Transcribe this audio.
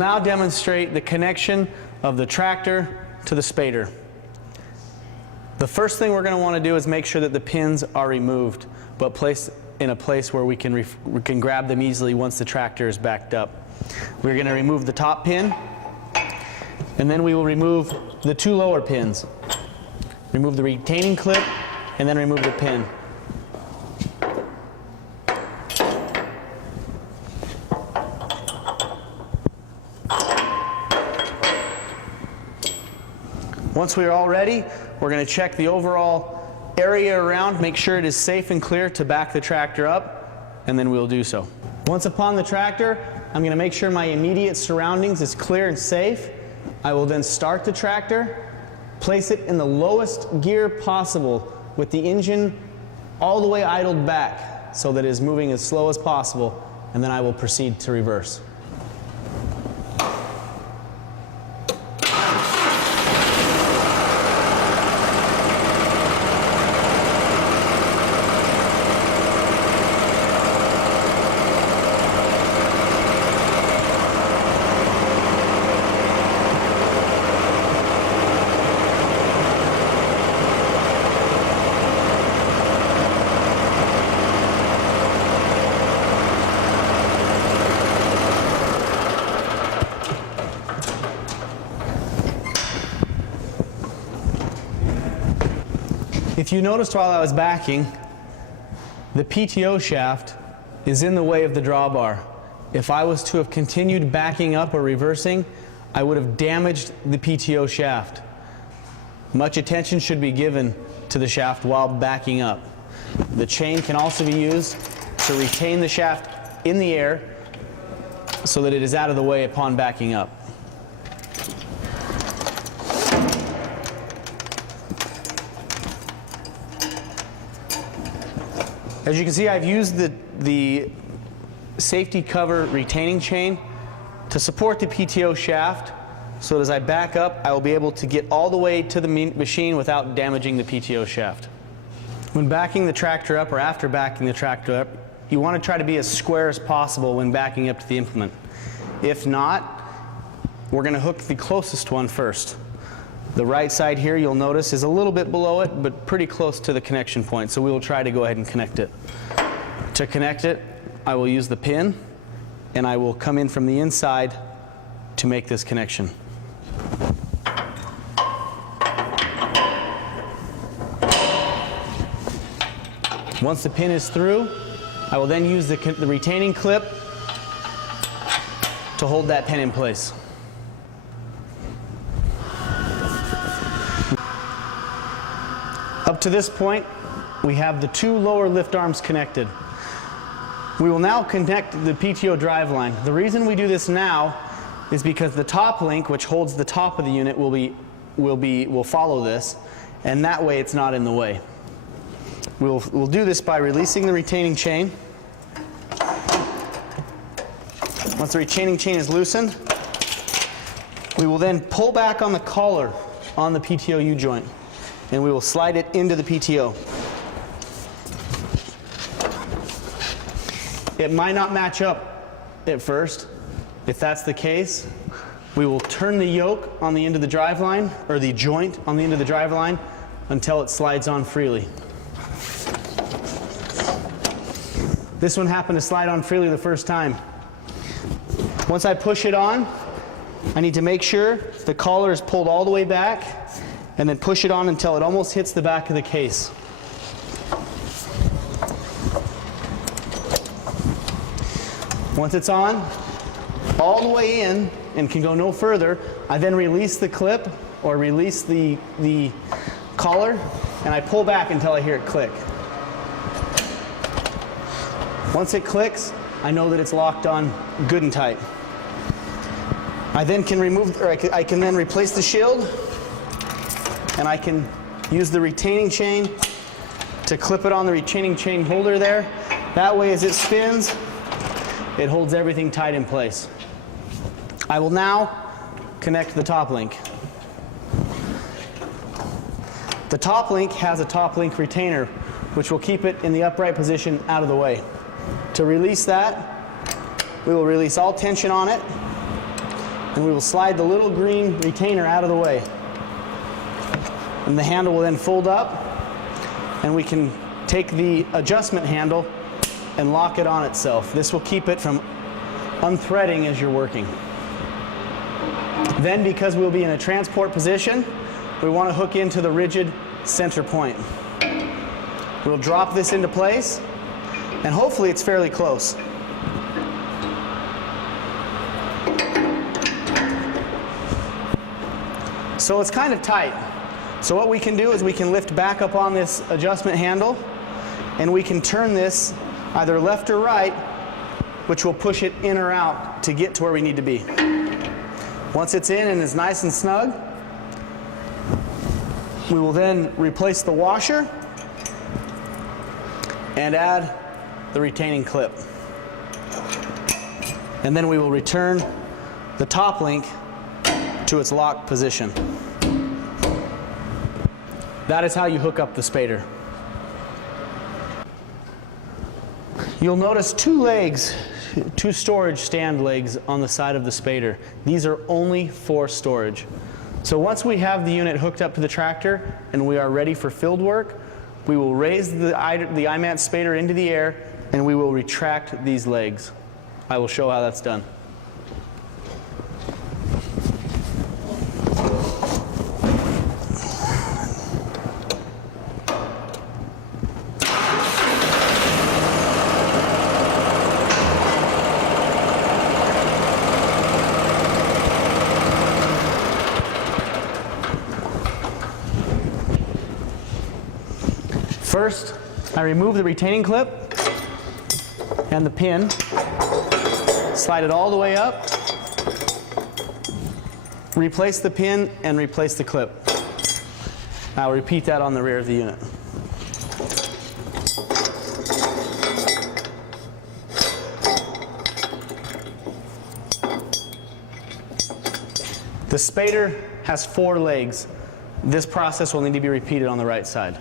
now demonstrate the connection of the tractor to the spader. The first thing we're going to want to do is make sure that the pins are removed, but placed in a place where we can grab them easily once the tractor is backed up. We're going to remove the top pin, and then we will remove the two lower pins. Remove the retaining clip, and then remove the pin. Once we are all ready, we're going to check the overall area around, make sure it is safe and clear to back the tractor up, and then we'll do so. Once upon the tractor, I'm going to make sure my immediate surroundings is clear and safe. I will then start the tractor, place it in the lowest gear possible with the engine all the way idled back so that it is moving as slow as possible, and then I will proceed to reverse. If you noticed while I was backing, the PTO shaft is in the way of the drawbar. If I was to have continued backing up or reversing, I would have damaged the PTO shaft. Much attention should be given to the shaft while backing up. The chain can also be used to retain the shaft in the air so that it is out of the way upon backing up. As you can see, I've used the safety cover retaining chain to support the PTO shaft, so that as I back up, I will be able to get all the way to the machine without damaging the PTO shaft. When backing the tractor up, or after backing the tractor up, you want to try to be as square as possible when backing up to the implement. If not, we're going to hook the closest one first. The right side here, you'll notice, is a little bit below it, but pretty close to the connection point, so we will try to go ahead and connect it. To connect it, I will use the pin, and I will come in from the inside to make this connection. Once the pin is through, I will then use the retaining clip to hold that pin in place. Up to this point, we have the two lower lift arms connected. We will now connect the PTO driveline. The reason we do this now is because the top link, which holds the top of the unit, will follow this, and that way it's not in the way. We'll do this by releasing the retaining chain. Once the retaining chain is loosened, we will then pull back on the collar on the PTO U-joint, and we will slide it into the PTO. It might not match up at first. If that's the case, we will turn the yoke on the end of the driveline, or the joint on the end of the driveline, until it slides on freely. This one happened to slide on freely the first time. Once I push it on, I need to make sure the collar is pulled all the way back, and then push it on until it almost hits the back of the case. Once it's on, all the way in, and can go no further, I then release the clip, or release the collar, and I pull back until I hear it click. Once it clicks, I know that it's locked on good and tight. I then can remove, or I can then replace the shield, and I can use the retaining chain to clip it on the retaining chain holder there. That way, as it spins, it holds everything tight in place. I will now connect the top link. The top link has a top link retainer, which will keep it in the upright position out of the way. To release that, we will release all tension on it, and we will slide the little green retainer out of the way. And the handle will then fold up, and we can take the adjustment handle and lock it on itself. This will keep it from unthreading as you're working. Then, because we'll be in a transport position, we want to hook into the rigid center point. We'll drop this into place, and hopefully it's fairly close. So it's kind of tight. So what we can do is we can lift back up on this adjustment handle, and we can turn this either left or right, which will push it in or out to get to where we need to be. Once it's in and is nice and snug, we will then replace the washer and add the retaining clip. And then we will return the top link to its locked position. That is how you hook up the spader. You'll notice two legs, two storage stand legs on the side of the spader. These are only for storage. So once we have the unit hooked up to the tractor and we are ready for field work, we will raise the Imants spader into the air and we will retract these legs. I will show how that's done. First, I remove the retaining clip and the pin, slide it all the way up, replace the pin and replace the clip. I'll repeat that on the rear of the unit. The spader has 4 legs. This process will need to be repeated on the right side.